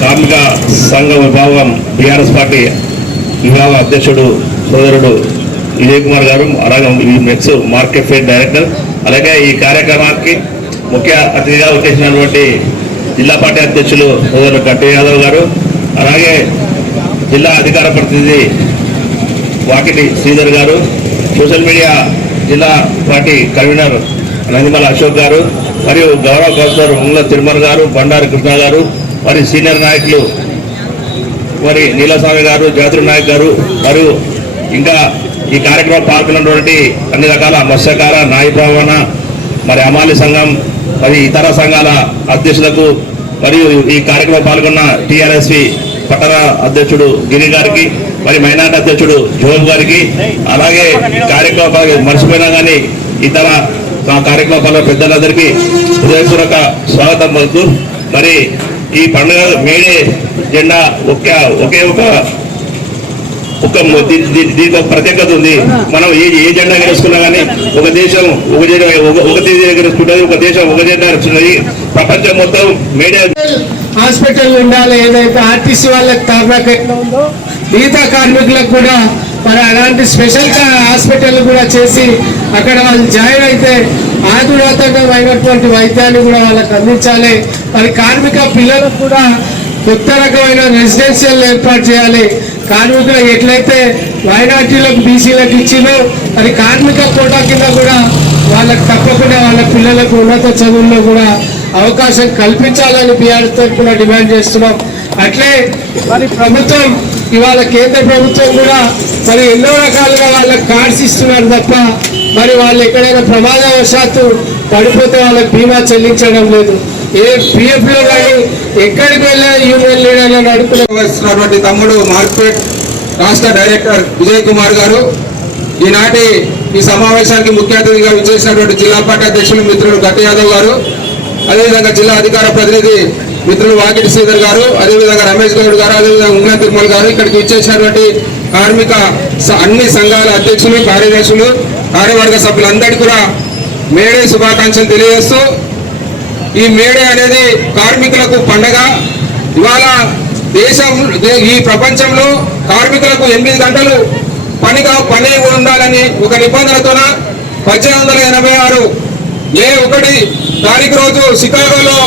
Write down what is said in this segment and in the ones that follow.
కార్మిక సంఘ విభాగం బీఆర్ఎస్ పార్టీ విభాగ అధ్యక్షుడు సోదరుడు విజయ్ కుమార్ గారు, అలాగే మెక్స్ మార్కెట్ ఫెయిర్ డైరెక్టర్, అలాగే ఈ కార్యక్రమానికి ముఖ్య అతిథిగా వచ్చేసినటువంటి జిల్లా పార్టీ అధ్యక్షులు సోదరుడు గట్టి యాదవ్ గారు, అలాగే జిల్లా అధికార ప్రతినిధి వాకిటి శ్రీధర్ గారు, సోషల్ మీడియా జిల్లా పార్టీ కన్వీనర్ నందిమల అశోక్ గారు, మరియు గౌరవ కౌన్సిలర్ ముంగ తిరుమల గారు, బండారు కృష్ణ గారు, మరి సీనియర్ నాయకులు మరి నీలస్వామి గారు, జాతృ నాయక్ గారు, మరియు ఇంకా ఈ కార్యక్రమం పాల్గొన్నటువంటి అన్ని రకాల మత్స్యకార నాయ ప్రవణ మరి అమాలి సంఘం మరి ఇతర సంఘాల అధ్యక్షులకు మరియు ఈ కార్యక్రమం పాల్గొన్న టీఆర్ఎస్వి పట్టణ అధ్యక్షుడు గిరి గారికి, మరి మైనార్టీ అధ్యక్షుడు జోబ్ గారికి, అలాగే కార్యక్రమాలు మర్చిపోయినా కానీ ఇతర కార్యక్రమాల పెద్దలందరికీ హృదయపూర్వక స్వాగతం పలుకుతూ, మరి ఈ పండుగ మేడే జెండా ఒకే దీంతో ప్రత్యేకత ఉంది. మనం ఏ జెండా ఎగరేసుకున్నా కానీ ఒక దేశం ఒక తేదీ ఎగరేసుకుంటుంది, ఒక దేశం ఒక జెండా ఎగరేస్తున్నది. ప్రపంచం మొత్తం మేడే హాస్పిటల్ ఉండాలి. ఏదైతే ఆర్టీసీ వాళ్ళకి తార్నాక ఎట్లా ఉందో మిగతా కార్మికులకు కూడా మరి అలాంటి స్పెషల్ హాస్పిటల్ కూడా చేసి అక్కడ వాళ్ళు జాయిన్ అయితే ఆధునాతకమైనటువంటి వైద్యాన్ని కూడా వాళ్ళకి అందించాలి. మరి కార్మిక పిల్లలకు కూడా కొత్త రకమైన రెసిడెన్షియల్ ఏర్పాటు చేయాలి. కార్మికులకు ఎట్లయితే మైనార్టీలకు బీసీలకు ఇచ్చిందో అది కార్మిక కోటా కింద కూడా వాళ్ళకి తప్పకుండా వాళ్ళ పిల్లలకు ఉన్నత చదువుల్లో కూడా అవకాశం కల్పించాలని బీఆర్ఎస్ తరఫున డిమాండ్ చేస్తున్నాం. అట్లే మరి ప్రభుత్వం ఇవాళ కేంద్ర ప్రభుత్వం కూడా మరి ఎన్నో రకాలుగా వాళ్ళకి కార్డ్స్ ఇస్తున్నారు తప్ప మరి వాళ్ళు ఎక్కడైనా ప్రమాదవశాత్తు పడిపోతే వాళ్ళకి బీమా చెల్లించడం లేదు. ఏ పిఎఫ్ లో కానీ ఎక్కడికి వెళ్ళిన యూనియన్ లీడర్లను అడుగుతున్నటువంటి తమ్ముడు మార్కెట్ రాష్ట్ర డైరెక్టర్ విజయ్ కుమార్ గారు, ఈనాటి ఈ సమావేశానికి ముఖ్య అతిథిగా విచ్చేసినటువంటి జిల్లా పార్టీ అధ్యక్షులు మిత్రులు గట్టి యాదవ్ గారు, అదేవిధంగా జిల్లా అధికార ప్రతినిధి మిత్రులు వాకిటి శ్రీధర్ గారు, అదేవిధంగా రమేష్ గౌడ్ గారు, అదేవిధంగా ఉంగ తిరుమల గారు, ఇక్కడికి విచ్చేసినటువంటి కార్మిక అన్ని సంఘాల అధ్యక్షులు, కార్యదర్శులు, కార్యవర్గ సభ్యులందరికీ కూడా మేడే శుభాకాంక్షలు తెలియజేస్తూ, ఈ మేడే అనేది కార్మికులకు పండగ. ఇవాళ ఈ ప్రపంచంలో కార్మికులకు 8 గంటలు పని ఉండాలని ఒక నిబంధనతోన 1886 మే 1 తారీఖు రోజు షికాగోలో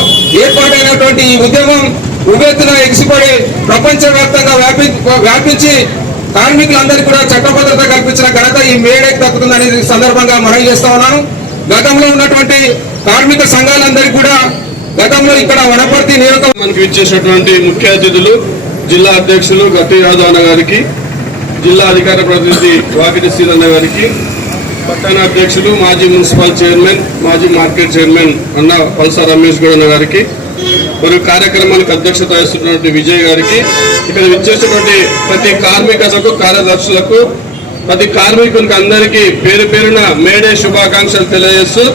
ఏర్పాటైనటువంటి ఈ ఉద్యమం ఉవ్వెత్తున ఎగిసిపడి ప్రపంచవ్యాప్తంగా వ్యాపించి కార్మికులందరికీ కూడా చట్టభద్రత కల్పించిన ఘనత ఈ మేడేకి దక్కుతుందనే సందర్భంగా మనవి చేస్తా ఉన్నాను. గతంలో ఉన్నటువంటి కార్మిక సంఘాలందరికీ కూడా గతంలో ఇక్కడ వనపర్తి నియోజకవర్గం మనకు ఇచ్చేసినటువంటి ముఖ్య అతిథులు జిల్లా అధ్యక్షులు గట్టి యాదవ్ అన్న గారికి, జిల్లా అధికార ప్రతినిధి వాకిటి శ్రీధర్ గారికి, పట్టణ అధ్యక్షులు మాజీ మున్సిపల్ చైర్మన్, మాజీ మార్కెట్ చైర్మన్ అన్న పల్సా రమేష్ గౌడ్ గారికి, మరియు కార్యక్రమానికి అధ్యక్షత వహిస్తున్నటువంటి విజయ్ గారికి, ఇక్కడ విచ్చేసినటువంటి ప్రతి కార్మికులకు, కార్యదర్శులకు, ప్రతి కార్మికునికి అందరికీ పేరు పేరున మేడే శుభాకాంక్షలు తెలియజేస్తూ,